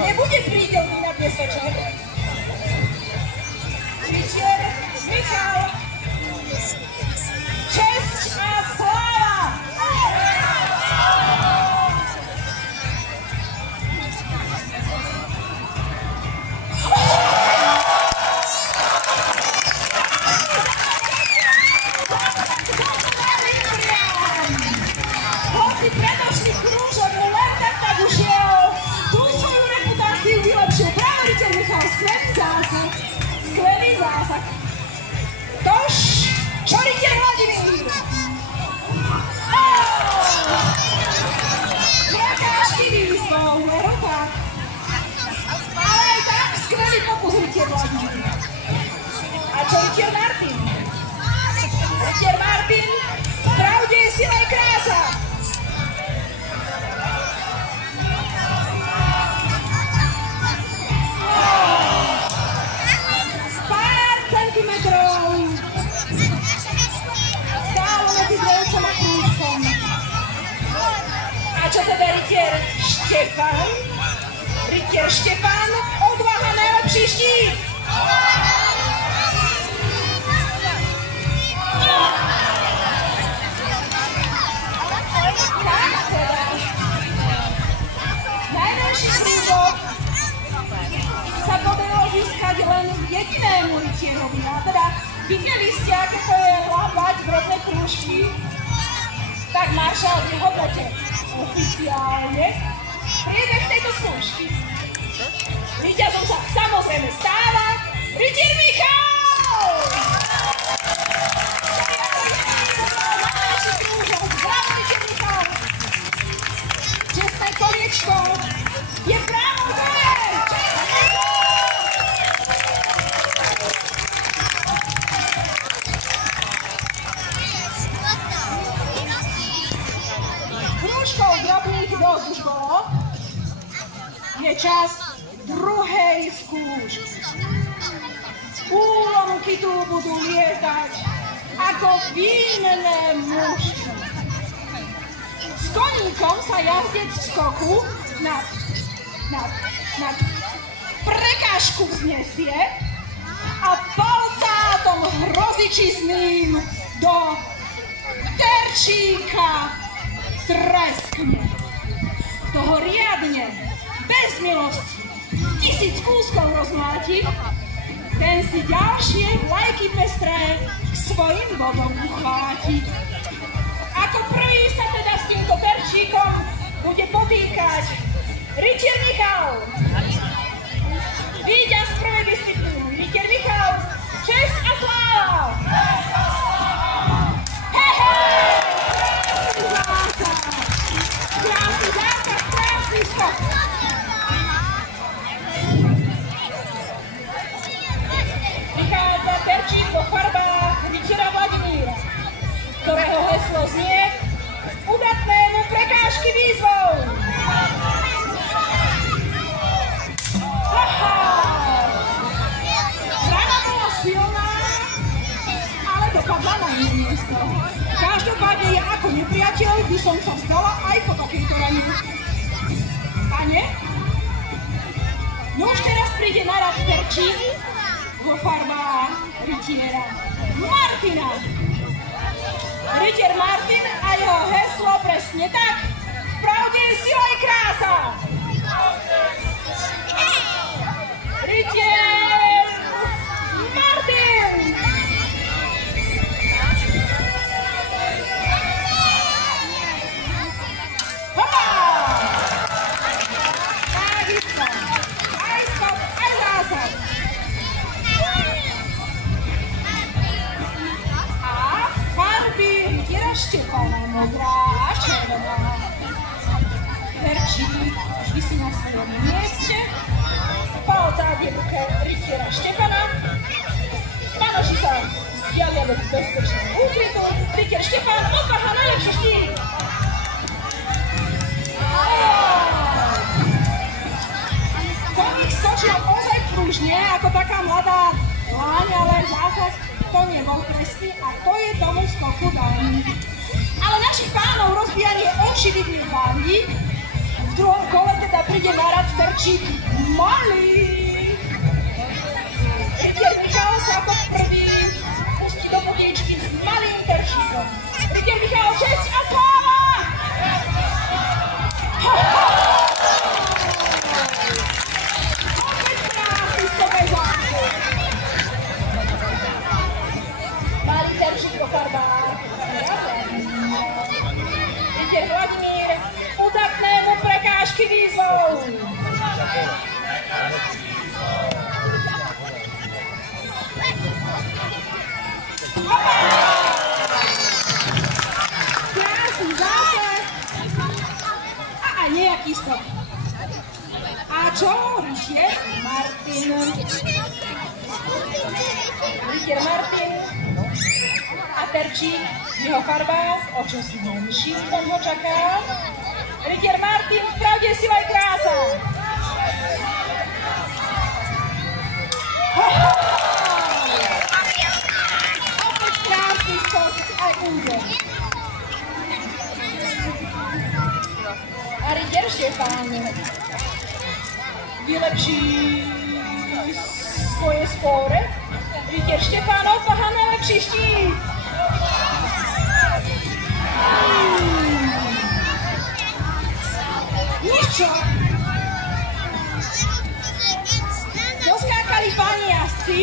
Nebude prídelný na dnes večer. Rytier Michal. Česť a sláva. Hoci predošlý krúžok len tak ušiel, tú svoju reputáciu vylepšil práve rytier Michal. Skvelý zásah. Tož, čo rytier Vladimír? Prekážky výzvou, veru tak. Ale aj tak skvelý pokus rytier Vladimír. A čo rytier Martin? Rytier Martin, v pravde je sila i krása. Pár centimetrov. Stále medzi dvojcom a krúžkom. A čo teda rytier Štefan? Rytier Štefan, odvaha najlepší štít. Najmenší krúžok sa podarilo získať len jedinému rytierovi. A teda videli ste, aké to je lápať drobné krúžky? Tak maršál, vyhodnote oficiálne priebeh tejto skúšky. Víťazom sa samozrejme stáva rytier Michal! Najmenší krúžok, bravo rytier Michal! Čestné koliečko je v právom kole! Krúžkov drobných dosť už bolo. Je čas druhej skúšky. Úlomky tu budú lietať ako vinné mušky. S koníkom sa jazdec v skoku nad prekážku vznesie a palcátom hrozičizným do terčíka treskne. Toho riadne, bez milosti, 1000 kúskov rozmláti, ten si ďalšie vlajky pestré k svojim bodom uchváti. Ako prvý sa teda s týmto terčíkom bude potýkať rytier Michal. Víťaz z prvej disciplíny. Rytier Michal, česť a sláva! Krásny zásah, krásny skok. Vychádza terčík vo farbách rytiera Vladimíra, ktorého heslo znie udatnému prekážky výzvou. Rana bola silná, ale dopadla na iné miesto. Každopádne ja ako nepriateľ by som sa vzdala aj po takejto rane. Pane? No už teraz príde na rad terčík vo farbách rytiera Martina. Rytier Martin a jeho heslo presne tak. V pravde je sila i krása. Rytier Martin. Hopa! Takisto. Aj skok, aj zásah. A farby rytiera Štefana, modrá a červená. Terčík vždy si na svojom mieste. Palcát je v ruke rytiera Štefana. Panoši sa zdialia do bezpečného úkrytu. Rytier Štefan, odvaha najlepší štít. ako taká mladá láň, ale zase to nebol trestný a to je tomu skoku daný. Ale našich pánov rozbijaných očividne baví. V druhom kole teda príde na rad Terčík malý. Rytier Michal sa ako prvý pustí do potiečky s malým Terčíkom. Rytier Michal, česť a sláva! Opäť krásny skokaj základ. Malý Terčík po farbách. Rytier Vladimír udatnému prekážky výzvou. Krásny zásah a aj nejaký skok. A čo? Rytier Martin. Rytier Martin a Terčík v jeho farbách, o čo si menší, on ho čaká. Rytier Martin, v pravde sila aj krása. Opäť krásny skok aj úder. A Rytier Štefán vylepší svoje skóre. Rytier Štefánov pahá najlepší štít. Niečo. Doskákali páni jazdci.